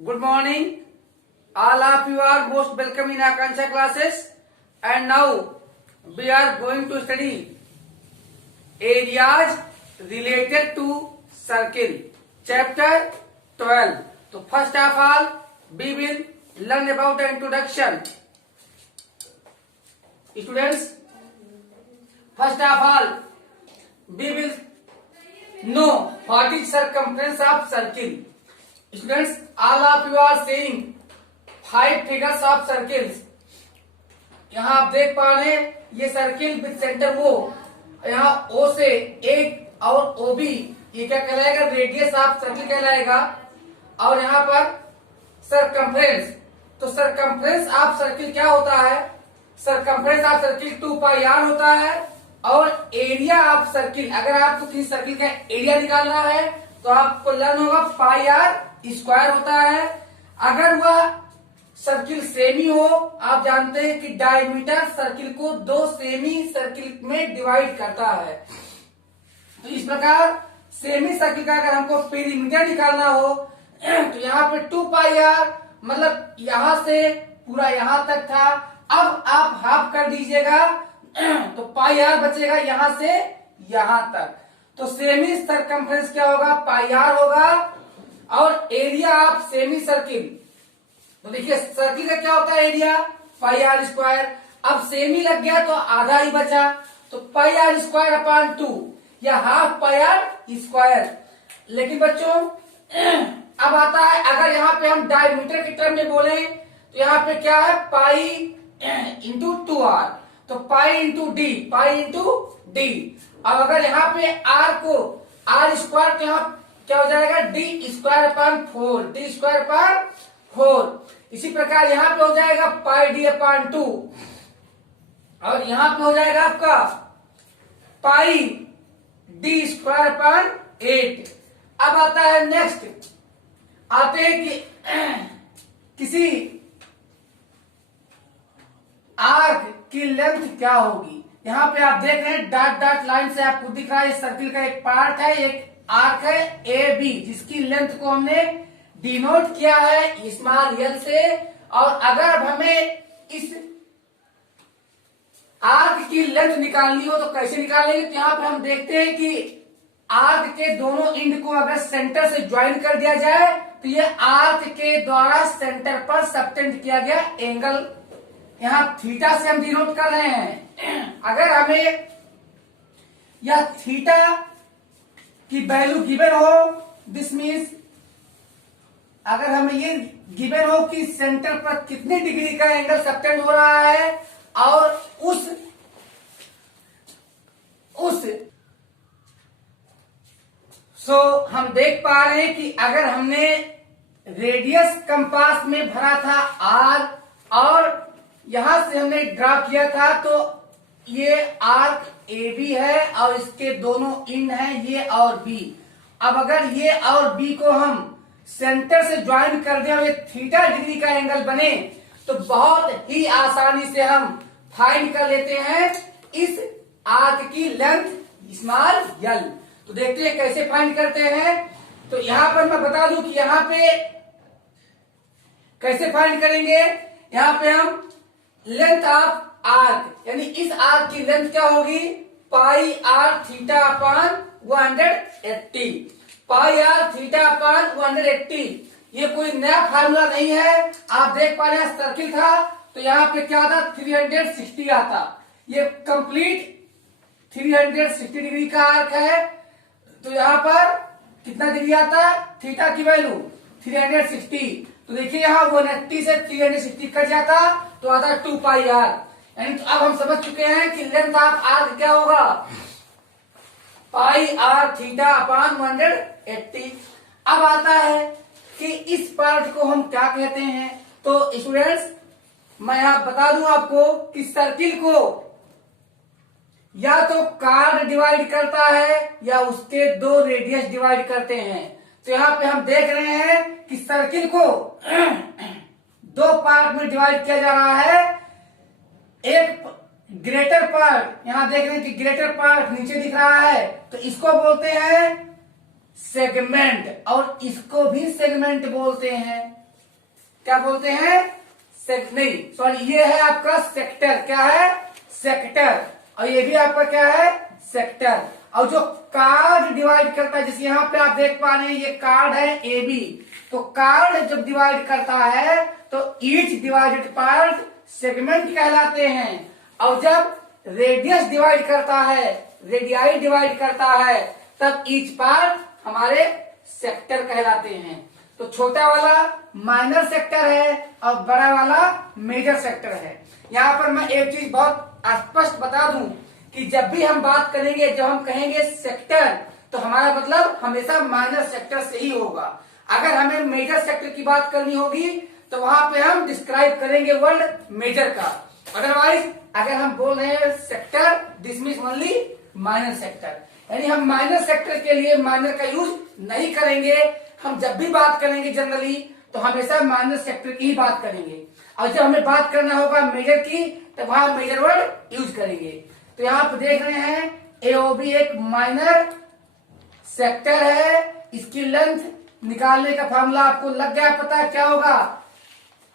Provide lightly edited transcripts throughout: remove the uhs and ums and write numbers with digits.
Good morning. All of you are most welcome in Akansha classes. And now we are going to study areas related to circle. Chapter 12. So first of all, we will learn about the introduction. Students, first of all, we will know what is circumference of circle. Students, all of you are saying 5 figures of circles. यहाँ आप देख पा रहे हैं ये circle with centre वो, यहाँ O से एक और OB ये क्या कहलाएगा, रेडियस ऑफ सर्किल कहलाएगा। और यहाँ पर सरकमफ्रेंस, तो सरकमफ्रेंस ऑफ सर्किल क्या होता है, circumference of circle 2 pi r होता है। और एरिया ऑफ सर्किल, अगर आपको किसी सर्किल का एरिया निकालना है तो आपको लर्न होगा पाई r स्क्वायर होता है। अगर वह सर्किल सेमी हो, आप जानते हैं कि डायमीटर सर्किल को 2 सेमी सर्किल में डिवाइड करता है। तो इस प्रकार सेमी सर्किल का अगर हमको पेरीमीटर निकालना हो तो यहाँ पे 2 पाई r, मतलब यहां से पूरा यहां तक था, अब आप हाफ कर दीजिएगा तो पाई r बचेगा यहां से यहां तक। तो सेमी सरकमफ्रेंस क्या होगा, पाई r होगा। और एरिया ऑफ सेमी सर्किल, तो देखिए सर्किल का क्या होता है एरिया, पाई r स्क्वायर। अब सेमी लग गया तो आधा ही बचा, तो पाई r स्क्वायर अपॉन 2 या हाफ पाई r स्क्वायर। लेकिन बच्चों अब आता है, अगर यहाँ पे हम डायमीटर के टर्म में बोले तो यहाँ पे क्या है, पाई इंटू 2r, तो pi into D, pi into D. अब अगर यहाँ पे r को r स्क्वायर के यहाँ क्या हो जाएगा, D square upon 4, D square upon 4। इसी प्रकार यहाँ पे हो जाएगा पाई डी अपॉन 2, और यहाँ पे हो जाएगा आपका पाई डी स्क्वायर अपॉन 8। अब आता है नेक्स्ट, आते हैं कि किसी आर्क की लेंथ क्या होगी। यहाँ पे आप देख रहे हैं डॉट डॉट लाइन से आपको दिख रहा है इस सर्किल का एक पार्ट है, एक आर्क है ए बी, जिसकी लेंथ को हमने डिनोट किया है स्मॉल एल से। और अगर हमें इस आर्क की लेंथ निकालनी हो तो कैसे निकालेंगे, तो यहाँ पे हम देखते हैं कि आर्क के दोनों एंड को अगर सेंटर से ज्वाइन कर दिया जाए तो ये आर्क के द्वारा सेंटर पर सबटेंड किया गया एंगल, यहाँ थीटा से हम डिनोट कर रहे हैं। अगर हमें यह थीटा की वैल्यू गिवन हो, दिस मीन्स अगर हमें ये गिवन हो कि सेंटर पर कितने डिग्री का एंगल सबटेंड हो रहा है, और उस हम देख पा रहे हैं कि अगर हमने रेडियस कंपास में भरा था r और यहां से हमने ड्रा किया था, तो ये आर्क ए बी है और इसके दोनों एंड हैं ये और बी। अब अगर ये और बी को हम सेंटर से ज्वाइन कर दें और ये थीटा डिग्री का एंगल बने, तो बहुत ही आसानी से हम फाइंड कर लेते हैं इस आर्क की लेंथ स्मॉल एल। तो देखते हैं कैसे फाइंड करते हैं। तो यहां पर मैं बता दूं कि यहां पे कैसे फाइंड करेंगे। यहां पे हम लेंथ ऑफ आर्क, यानी इस आर्क की लेंथ क्या होगी, pi r theta upon 180, pi r theta upon 180। ये कोई नया फार्मूला नहीं है, आप देख पा रहे हैं सर्किल था तो यहाँ पे क्या था 360 आता, ये कंप्लीट 360 डिग्री का आर्क है। तो यहाँ पर कितना डिग्री आता है, थीटा की वैल्यू 360। तो देखिए यहाँ 180 से 360 कट जाता तो आता 2 पाई आर। यानी तो अब हम समझ चुके हैं कि लेंथ ऑफ आर्क क्या होगा, पाई आर थीटा अपॉन 180। अब आता है कि इस पार्ट को हम क्या कहते हैं। तो स्टूडेंट्स मैं यहां बता दूं आपको कि सर्किल को या तो कार्ड डिवाइड करता है या उसके 2 रेडियस डिवाइड करते हैं। तो यहाँ पे हम देख रहे हैं कि सर्किल को 2 पार्ट में डिवाइड किया जा रहा है। एक ग्रेटर पार्ट, यहां देख रहे हैं कि ग्रेटर पार्ट नीचे दिख रहा है, तो इसको बोलते हैं सेगमेंट, और इसको भी सेगमेंट बोलते हैं। क्या बोलते हैं, नहीं सॉरी, ये है आपका सेक्टर, क्या है, सेक्टर, और ये भी आपका क्या है, सेक्टर। और जो कार्ड डिवाइड करता है, जैसे यहाँ पे आप देख पा रहे हैं ये कार्ड है ए बी, तो कार्ड जब डिवाइड करता है तो ईच डिवाइडेड पार्ट सेगमेंट कहलाते हैं, और जब रेडियस डिवाइड करता है, रेडियाई डिवाइड करता है, तब ईच पार्ट हमारे सेक्टर कहलाते हैं। तो छोटा वाला माइनर सेक्टर है और बड़ा वाला मेजर सेक्टर है। यहाँ पर मैं एक चीज बहुत स्पष्ट बता दूं कि जब भी हम बात करेंगे, जब हम कहेंगे सेक्टर, तो हमारा मतलब हमेशा माइनर सेक्टर से ही होगा। अगर हमें मेजर सेक्टर की बात करनी होगी तो वहां पे हम डिस्क्राइब करेंगे वर्ड मेजर का। अदरवाइज अगर हम बोल रहे हैं sector, this means only minor sector, यानी हम माइनर सेक्टर के लिए माइनर का यूज नहीं करेंगे। हम जब भी बात करेंगे जनरली तो हमेशा माइनर सेक्टर की ही बात करेंगे, और जब हमें बात करना होगा मेजर की तो वहां मेजर वर्ड यूज करेंगे। तो यहाँ पे देख रहे हैं एओबी एक माइनर सेक्टर है, इसकी लेंथ निकालने का फॉर्मूला आपको लग गया पता, क्या होगा,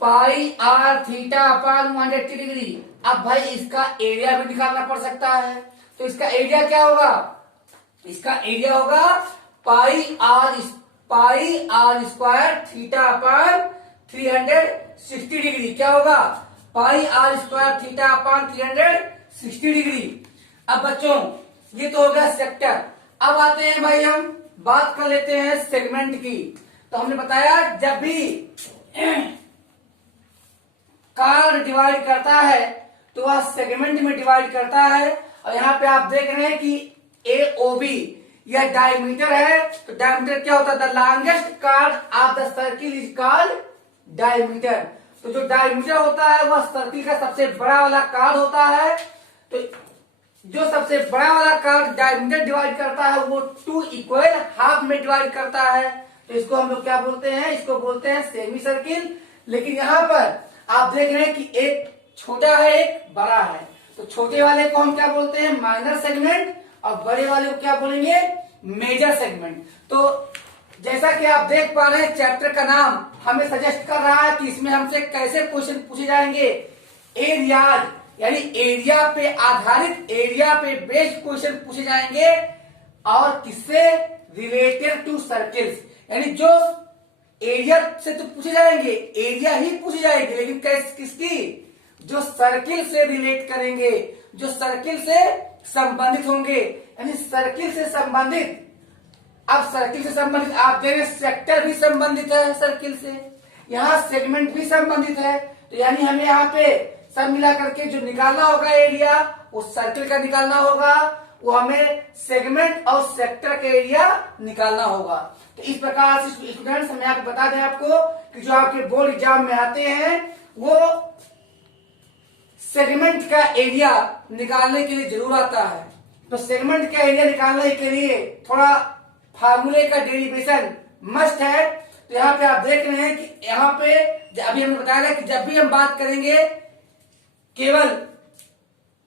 pi r theta upon 180 degree. अब भाई इसका एरिया भी निकालना पड़ सकता है, तो इसका एरिया क्या होगा, इसका एरिया होगा pi r square theta upon 360 degree. क्या होगा, pi r square theta upon 360 degree. अब बच्चों ये तो हो गया सेक्टर। अब आते हैं भाई, हम बात कर लेते हैं सेगमेंट की। तो हमने बताया जब भी कार्ड डिवाइड करता है तो वह सेगमेंट में डिवाइड करता है। और यहाँ पे आप देख रहे हैं कि एओबी यह डायमीटर है, तो डायमीटर क्या होता है, the longest card of the circle is called diameter. तो जो डायमीटर होता है वह सर्किल का सबसे बड़ा वाला कार्ड होता है। तो जो सबसे बड़ा वाला कार्ड डायमीटर डिवाइड करता है वो 2 इक्वल हाफ में डिवाइड करता है, तो इसको हम लोग क्या बोलते हैं, इसको बोलते हैं सेमी सर्किल। लेकिन यहाँ पर आप देख रहे हैं कि एक छोटा है एक बड़ा है, तो छोटे वाले को हम क्या बोलते हैं, माइनर सेगमेंट, और बड़े वाले को क्या बोलेंगे, मेजर सेगमेंट। तो जैसा कि आप देख पा रहे हैं चैप्टर का नाम हमें सजेस्ट कर रहा है कि इसमें हमसे कैसे क्वेश्चन पूछे जाएंगे, एरियाज, यानी एरिया पे आधारित, एरिया पे बेस्ड क्वेश्चन पूछे जाएंगे, और किससे, रिलेटेड टू सर्किल्स, यानी जो एरिया से तो पूछे जाएंगे, एरिया ही पूछी जाएगी, लेकिन किसकी, जो सर्किल से रिलेट करेंगे, जो सर्किल से संबंधित होंगे, यानी सर्किल से संबंधित। अब सर्किल से संबंधित आप देख रहे सेक्टर भी संबंधित है सर्किल से, यहाँ सेगमेंट भी संबंधित है, तो यानी हमें यहाँ पे सब मिला करके जो निकालना होगा एरिया, वो सर्किल का निकालना होगा, वो हमें सेगमेंट और सेक्टर का एरिया निकालना होगा। तो इस प्रकार से स्टूडेंट्स हमें यहाँ पे बता दें आपको कि जो आपके बोर्ड एग्जाम में आते हैं वो सेगमेंट का एरिया निकालने के लिए जरूर आता है। तो सेगमेंट का एरिया निकालने के लिए थोड़ा फार्मूले का डेरिवेशन मस्ट है। तो यहाँ पे आप देख रहे हैं कि यहाँ पे अभी हमने बताया कि जब भी हम बात करेंगे केवल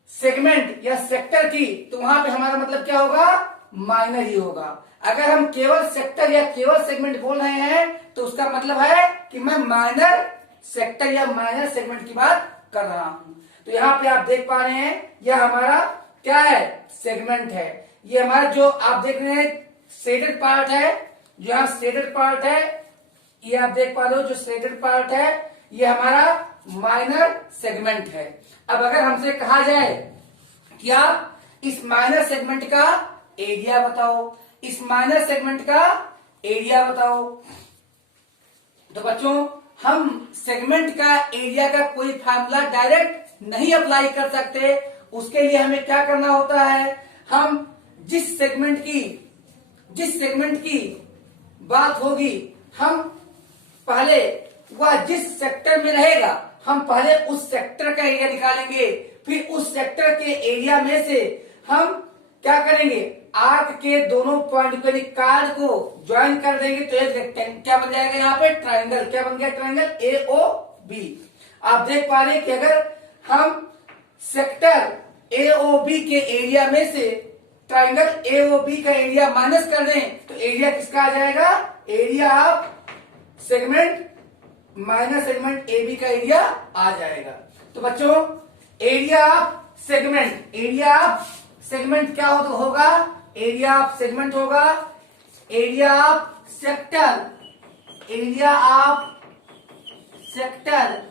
सेगमेंट या सेक्टर की, तो वहां पे हमारा मतलब क्या होगा, माइनर ही होगा। अगर हम केवल सेक्टर या केवल सेगमेंट बोल रहे हैं तो उसका मतलब है कि मैं माइनर सेक्टर या माइनर सेगमेंट की बात कर रहा हूं। तो यहाँ पे आप देख पा रहे हैं यह हमारा क्या है, सेगमेंट है। ये हमारा जो आप देख रहे हैं शेडेड पार्ट है, जो यहाँ शेडेड पार्ट है, ये आप देख पा रहे हो जो शेडेड पार्ट है ये हमारा माइनर सेगमेंट है। अब अगर हमसे कहा जाए कि आप इस माइनर सेगमेंट का एरिया बताओ, इस माइनर सेगमेंट का एरिया बताओ, तो बच्चों हम सेगमेंट का एरिया का कोई फार्मूला डायरेक्ट नहीं अप्लाई कर सकते। उसके लिए हमें क्या करना होता है, हम जिस सेगमेंट की बात होगी, हम पहले वह जिस सेक्टर में रहेगा हम पहले उस सेक्टर का एरिया निकालेंगे, फिर उस सेक्टर के एरिया में से हम क्या करेंगे, आर्क के दोनों पॉइंट को कार्ड को ज्वाइन कर देंगे, तो एक क्या बन जाएगा यहाँ पे, ट्रायंगल। क्या बन गया, ट्रायंगल एओबी। आप देख पा रहे हैं कि अगर हम सेक्टर एओबी के एरिया में से ट्रायंगल एओबी का एरिया माइनस कर दें तो एरिया किसका आ जाएगा, area of segment minus segment A B का एरिया आ जाएगा। तो बच्चों area of segment, area of segment क्या होगा? एरिया ऑफ सेगमेंट होगा area of sector, area of sector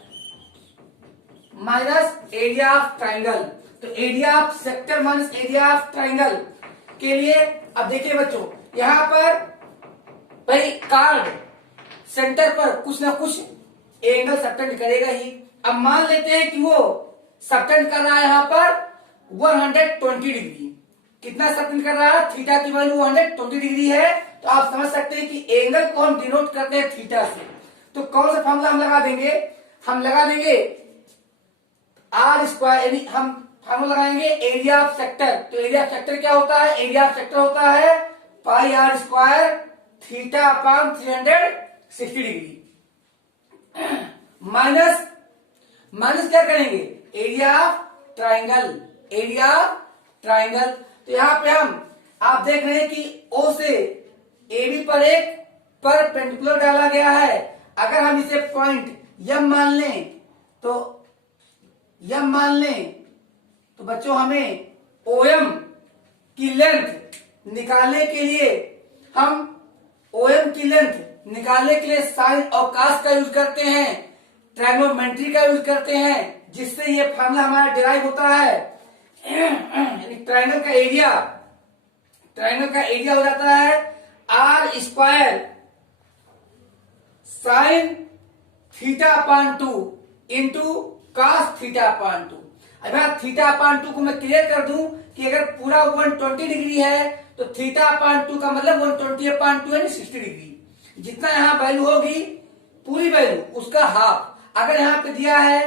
minus area of triangle. तो area of sector minus area of triangle के लिए अब देखिए बच्चों, यहां पर भाई कार्ड सेंटर पर कुछ ना कुछ एंगल सबटेंड करेगा ही। अब मान लेते हैं कि वो सबटेंड कर रहा है यहां पर 120 डिग्री। कितना सबटेंड कर रहा है? थीटा की वैल्यू 120 डिग्री है। तो आप समझ सकते हैं कि एंगल को हम डिनोट करते हैं थीटा से। तो कौन सा फॉर्मूला हम लगा देंगे? हम लगा देंगे आर स्क्वायर, यानी हम फॉर्मूला लगाएंगे एरिया ऑफ सेक्टर। तो एरिया ऑफ सेक्टर क्या होता है? एरिया ऑफ सेक्टर होता है pi r square theta upon 360 degree minus क्या करेंगे? Area of triangle, area of triangle. तो यहां पे आप देख रहे हैं कि ओ से ए बी पर एक परपेंडिकुलर डाला गया है। अगर हम इसे पॉइंट यम मान लें तो बच्चों हमें ओएम की लेंथ निकालने के लिए साइन और कास का यूज करते हैं, ट्राइगोनोमेट्री का यूज करते हैं, जिससे ये फॉर्मूला हमारा डिराइव होता है। यानी ट्राइंगल का एरिया हो जाता है R square sine theta upon 2 into cos theta upon 2। अब थीटा अपॉन 2 को मैं क्लियर कर दूं कि अगर पूरा 120 डिग्री है तो थीटा अपॉन 2 का मतलब 120 अपॉन 2 यानी 60 डिग्री। जितना यहाँ वैल्यू होगी पूरी वैल्यू उसका हाफ। अगर यहाँ पे दिया है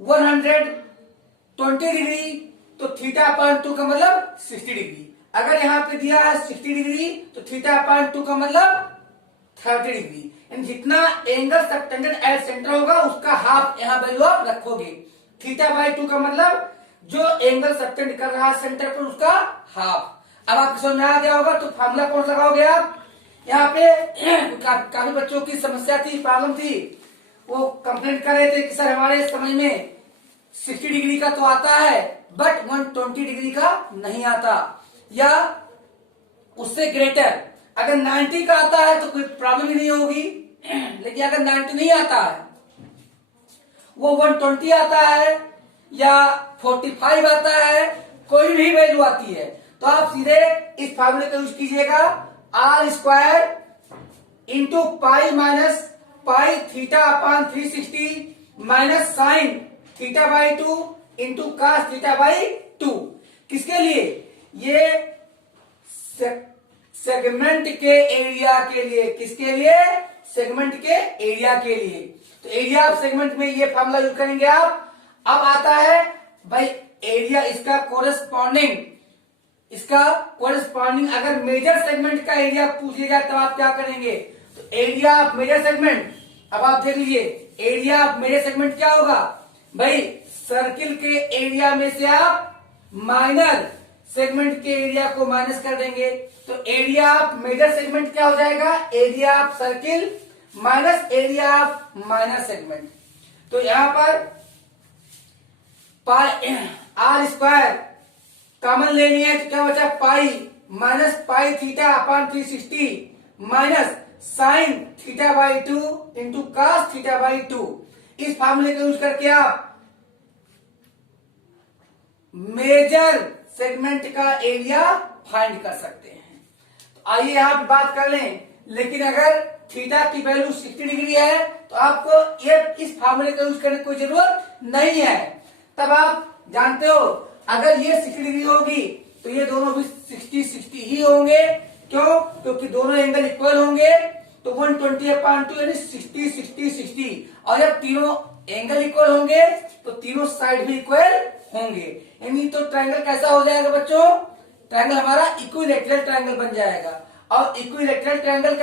120 डिग्री तो थीटा अपॉन 2 का मतलब 60 डिग्री। अगर यहाँ पे दिया है 60 डिग्री तो थीटा अपॉन 2 का मतलब 30 डिग्री। जितना एंगल सबटेंडेड एट सेंटर होगा उसका हाफ यहाँ वैल्यू आप रखोगे। थीटा बाई 2 का मतलब जो एंगल सबटेंड कर रहा है सेंटर पर उसका हाफ। अब आपको समझ में आ गया होगा। तो फार्मूला कौन लगाओगे आप? यहाँ पे काफी बच्चों की समस्या थी, प्रॉब्लम थी, वो कंप्लेंट कर रहे थे कि सर हमारे समझ में 60 डिग्री का तो आता है बट 120 डिग्री का नहीं आता, या उससे ग्रेटर। अगर 90 का आता है तो कोई प्रॉब्लम ही नहीं होगी, लेकिन अगर 90 नहीं आता है, वो 120 आता है या 45 आता है, कोई भी वैल्यू आती है, तो आप सीधे इस फार्मूले का यूज कीजिएगा R square into pi minus pi theta upon 360 minus sine theta by 2 into cos theta by 2। किसके लिए? ये सेगमेंट के एरिया के लिए। किसके लिए? सेगमेंट के एरिया के लिए। तो एरिया ऑफ सेगमेंट में ये फॉर्मूला यूज करेंगे आप। अब आता है भाई एरिया, इसका कोरेस्पॉन्डिंग अगर मेजर सेगमेंट का एरिया पूछिएगा तब आप क्या करेंगे? तो एरिया ऑफ मेजर सेगमेंट, अब आप देख लीजिए एरिया ऑफ मेजर सेगमेंट क्या होगा भाई? सर्किल के एरिया में से आप माइनर सेगमेंट के एरिया को माइनस कर देंगे। तो एरिया ऑफ मेजर सेगमेंट क्या हो जाएगा? Area of circle minus area of minor segment. तो यहां पर पाई आर स्क्वायर कॉमन लेनी है तो क्या बचा? Pi minus pi theta upon 360 minus sine theta by 2 into cos theta by 2। इस फार्मूले का यूज करके आप मेजर सेगमेंट का एरिया फाइंड कर सकते हैं। तो आइए यहां पे बात कर लें। लेकिन अगर थीटा की वैल्यू 60 डिग्री है तो आपको ये इस फार्मूले का यूज करने की कोई जरूरत नहीं है। तब आप जानते हो अगर ये 60 डिग्री होगी तो ये दोनों भी 60 ही होंगे। क्यों? क्योंकि दोनों एंगल इक्वल होंगे। तो 120 अपॉन 2 यानी 60। और जब तीनों एंगल इक्वल होंगे तो तीनों साइड भी इक्वल होंगे। यानी तो ट्रायंगल कैसा हो जाएगा बच्चों? ट्रायंगल हमारा इक्विलैटरल ट्रायंगल बन जाएगा। और इक्विलैटरल ट्रायंगल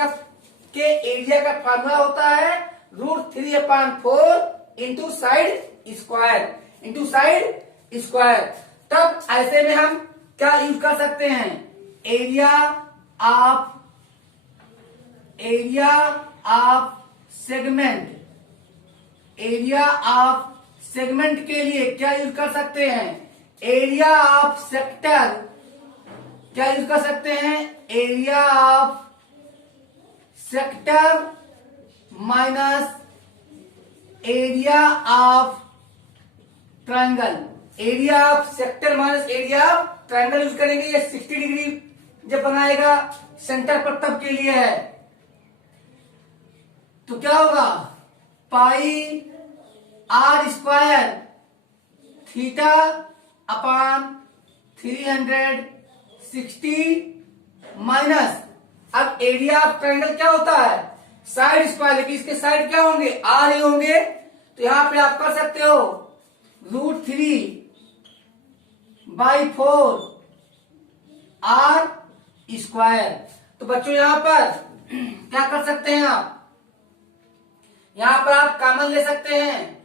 के एरिया का फार्मूला होता है √3/4 इंटू साइड स्क्वायर। तब ऐसे में हम क्या यूज कर सकते हैं? Area of segment area of segment के लिए क्या यूज कर सकते हैं? एरिया ऑफ सेक्टर क्या यूज कर सकते हैं? Area of sector minus area of triangle. Area of sector minus area of triangle use करेंगे। ये 60 डिग्री जब बनाएगा सेंटर पर तब के लिए है। तो क्या होगा? Pi r square theta upon 360 minus, अब एरिया ऑफ ट्रायंगल क्या होता है? साइड स्क्वायर, लेकिन इसके साइड क्या होंगे? आर ही होंगे। तो यहां पे आप कर सकते हो √3/4 आर स्क्वायर। तो बच्चों यहां पर क्या कर सकते हैं आप? यहां पर आप कॉमन ले सकते हैं।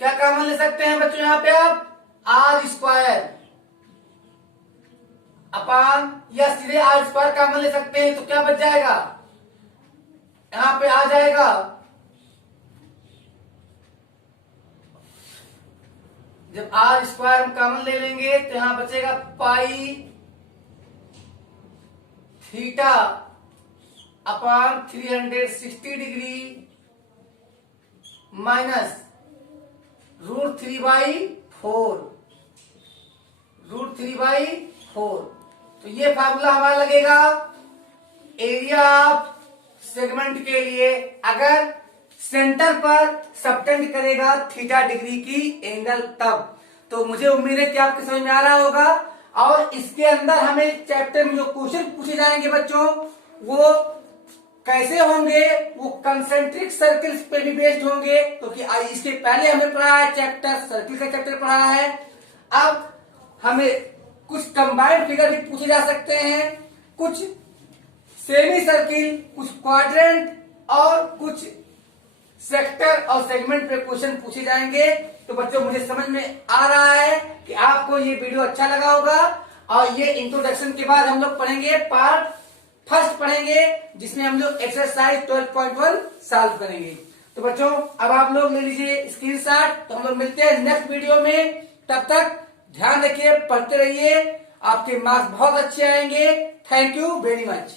क्या कॉमन ले सकते हैं बच्चों? यहां पे आप आर स्क्वायर अपान या सीधे आर स्क्वायर कॉमन ले सकते हैं। तो क्या बच जाएगा? यहां पे आ जाएगा जब आर स्क्वायर हम कॉमन ले लेंगे तो यहां बचेगा पाई थीटा अपान 360 डिग्री माइनस √3/4 √3/4। तो ये फार्मूला हमारा लगेगा एरिया ऑफ सेगमेंट के लिए अगर सेंटर पर सबटेंड करेगा थीटा डिग्री की एंगल तब। तो मुझे उम्मीद है कि आपके समझ में आ रहा होगा। और इसके अंदर हमें चैप्टर में जो क्वेश्चन पूछे जाएंगे बच्चों वो कैसे होंगे? वो कंसेंट्रिक सर्कल्स पे भी बेस्ड होंगे, क्योंकि इसके पहले हमने पढ़ा है चैप्टर सर्किल का चैप्टर पढ़ा है। अब हमें कुछ कंबाइंड फिगर भी पूछे जा सकते हैं, कुछ सेमी सर्किल, कुछ क्वाड्रेंट और कुछ सेक्टर और सेगमेंट पे क्वेश्चन पूछे जाएंगे। तो बच्चों मुझे समझ में आ रहा है कि आपको ये वीडियो अच्छा लगा होगा। और ये इंट्रोडक्शन के बाद हम लोग पढ़ेंगे पार्ट फर्स्ट पढ़ेंगे, जिसमें हम लोग एक्सरसाइज 12.1 सॉल्व करेंगे। तो बच्चों अब आप लोग ले लीजिए स्क्रीनशॉट। तो हम लोग मिलते हैं नेक्स्ट वीडियो में। तब तक ध्यान रखिए, पढ़ते रहिए, आपके मार्क्स बहुत अच्छे आएंगे। Thank you very much.